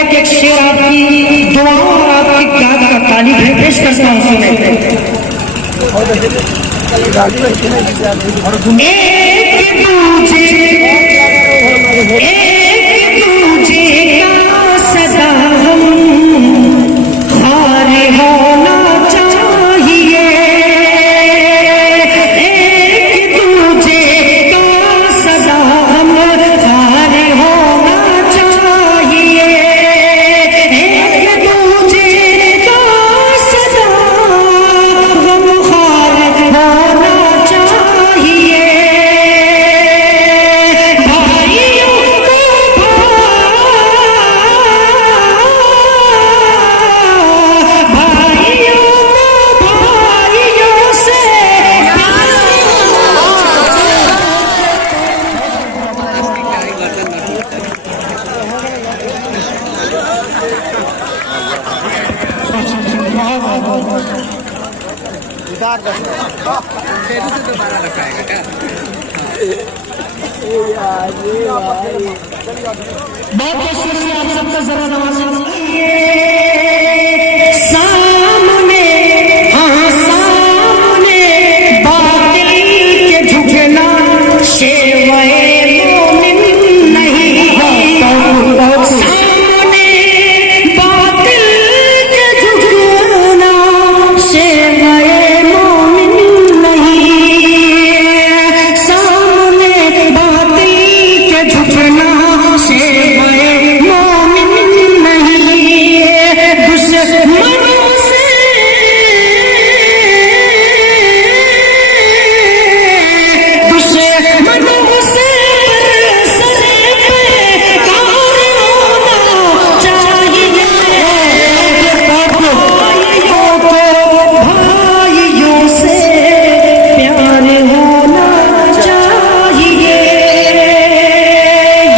एक एक शेर आपकी दुआ और आपकी गाद का तारीफ है, पेश करता हूँ, सुने। एक दूजे का सदा हम हारे होना चाहिए, एक दूजे का सदा हम हारे होना चाहिए, एक दूजे का सदा हम हारे होना चाहिए। भाइयों को भाइयों से बहुत बहुत शुक्रिया आप सबका, जरा नवाज़िए सामने, हाँ सामने बातिल के झुकना शेवाए मोमिन नहीं, सामने बातिल के झुकना शेवाए मोमिन नहीं, सामने बातिल के झुकना शेवाए मोमिन नहीं, दुश्मनों से सर पे कार होना चाहिए, भाइयों से प्यार होना चाहिए।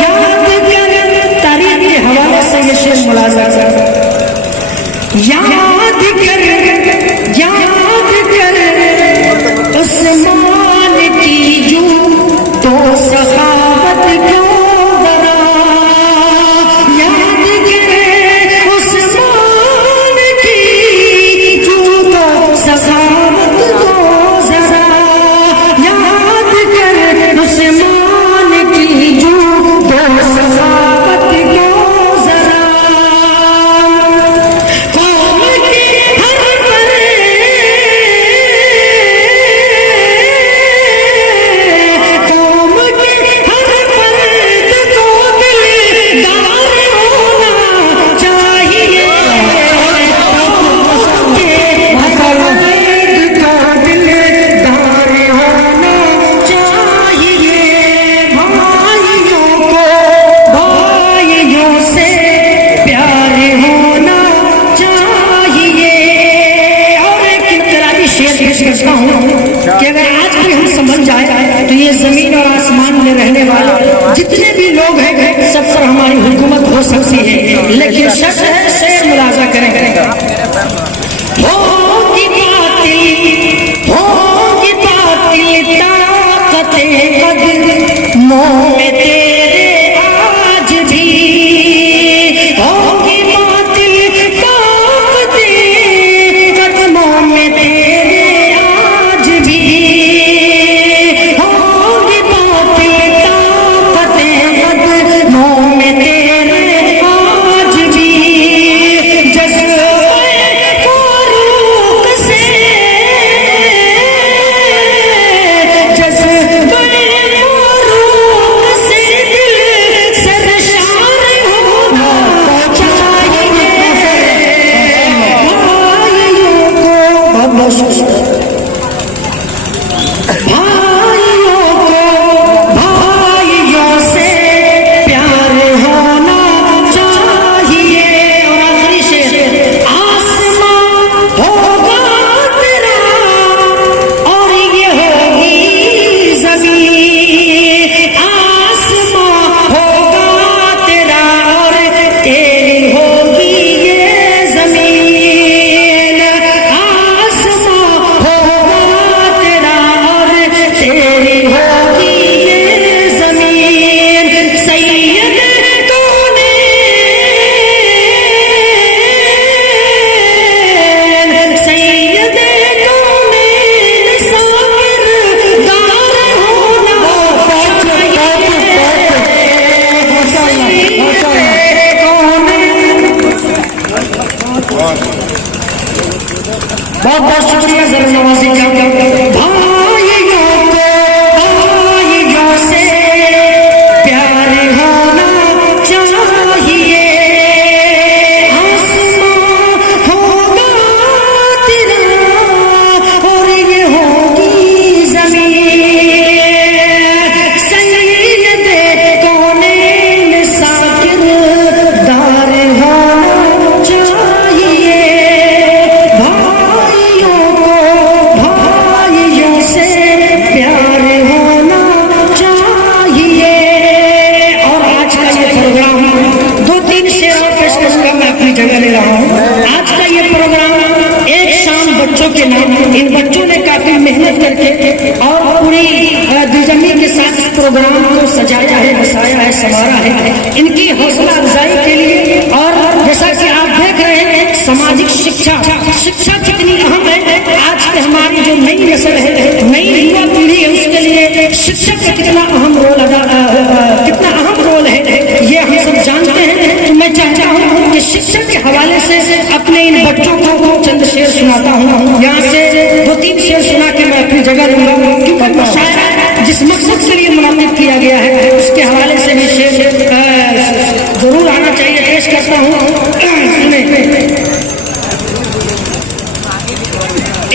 याद कर तारीख के हवाले से ये शेर मुलाजा कर, याद कर उस्मान की जू तो सखावत क्यों डरा, याद कर उस्मान की जू तो सखावत को जरा, याद कर उस्मान की जू तो सखावत को जरा, कौम की हर परे कौम के हर फर्द को दिलदार होना चाहिए, कौम के हर फर्द को दिलदार होना चाहिए, भाइयों को भाइयों से प्यार होना चाहिए। और एक इतराजी शेर पेश करता हूँ कि अगर आज भी हम समझ जाए तो ये जमीन और आसमान में रहने वाले जितने भी लोग हैं सब पर हमारी हुकूमत हो सकती है, लेकिन शर्त है शेर मुलाजा करेंगे। होगी बातिल ताकते कदमों में तेरे आज भी, होगी बातिल ताकते कदमों में तेरे आज भी, होगी बातिल ताकते कदमों में तेरे आज भी, जज्बे फारूक से जज्बे फारूक बच्चों ने काफी मेहनत करके और पूरी दिलजमी के साथ इस प्रोग्राम को सजाया है, बसाया है, संवारा है, इनकी हौसला अफजाई के लिए। और जैसा कि आप देख रहे हैं सामाजिक शिक्षा कितनी अहम है। आज के हमारी जो नई नस्ल है, नई युवा पीढ़ी है, उसके लिए शिक्षक का कितना अहम रोल है ये हम सब जानते हैं। तो मैं चाहता हूँ कि शिक्षक के हवाले से अपने इन बच्चों को चंद शेर सुनाता हूँ। यहाँ से 2-3 शेर सुना के मैं अपनी जगह लूंगा, क्योंकि मुशायरा जिस मकसद के लिए मुनाकिब किया गया है उसके हवाले से भी शेर जरूर आना चाहिए। पेश करता हूँ,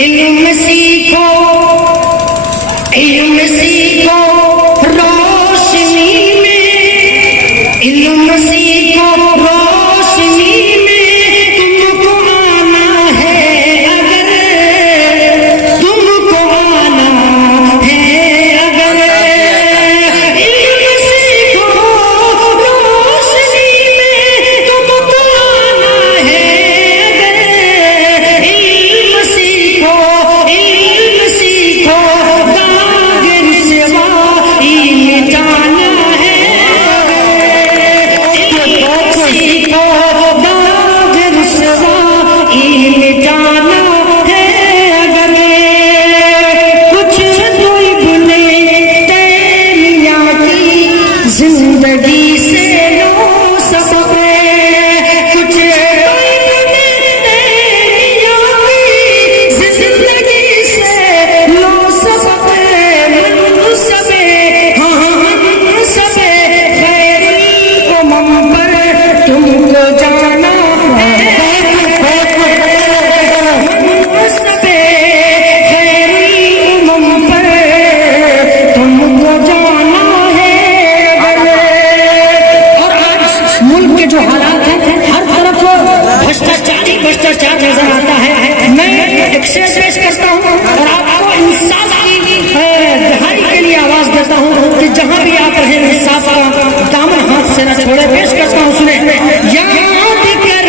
इल्म सीखो, इल्म सीखो रोशनी में, इल्म सीखो रोशनी में, तुमको आना है अगर, तुमको आना है अगर, इल्म सीखो रोशनी में, तुमको आना है अगर, इल्म सीखो, इल्म सीखो, दागिर सिवा मिटाना है, इल्म सीखो, दागिर सिवा मिटाना है अगर, कुछ तो इब्ने तैमिया की जिंदगी से लो सबक, कुछ तो इब्ने तैमिया की जिंदगी से लो सबक, मुनसबे मुनसबे खैरुल उमम पर तुमको जाना है, मुनसबे खैरुल उमम पर तुमको जाना है अगर। और आज मुल्क के जो हालात हैं, हर तरफ भ्रष्टाचार नजर आता है। मैं एक शेर पेश करता हूँ और आपको इंसाफ की दहाई के लिए आवाज देता हूँ कि जहाँ भी आप रहे इंसाफ का दामन हाथ से न छोड़े। पेश करता हूँ, सुने, याद कर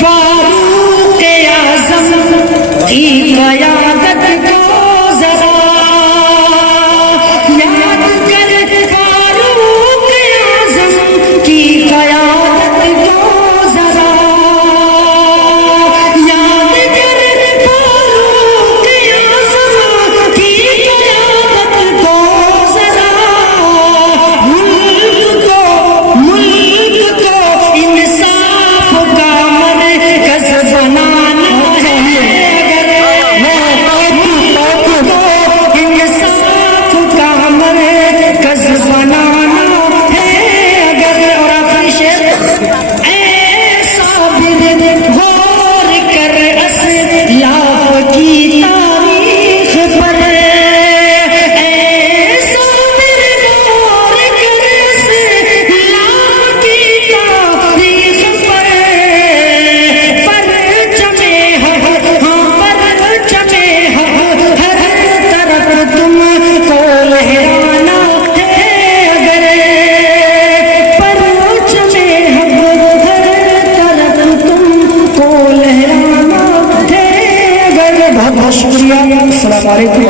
फारूक आज़म की क़यादत को ज़रा, याद कर फारूक आज़म की क़यादत को ज़रा, याद कर फारूक आज़म की क़यादत को ज़रा, मुल्क को इंसाफ का मरकज़ बनाना है अगर, मुल्क को इंसाफ का मरकज़ बनाना है अगर। और आखिरी शेर, ऐ साबिर गौर कर असलाफ की तारीख पर, ऐ साबिर गौर कर असलाफ की तारीख पर, परचमे हक, हाँ परचमे हक हर तरफ तुमको लहराना है अगर, परचमे हक हर तरफ तुमको लहराना है अगर। बहुत बहुत शुक्रिया। अस्सलाम वालेकुम।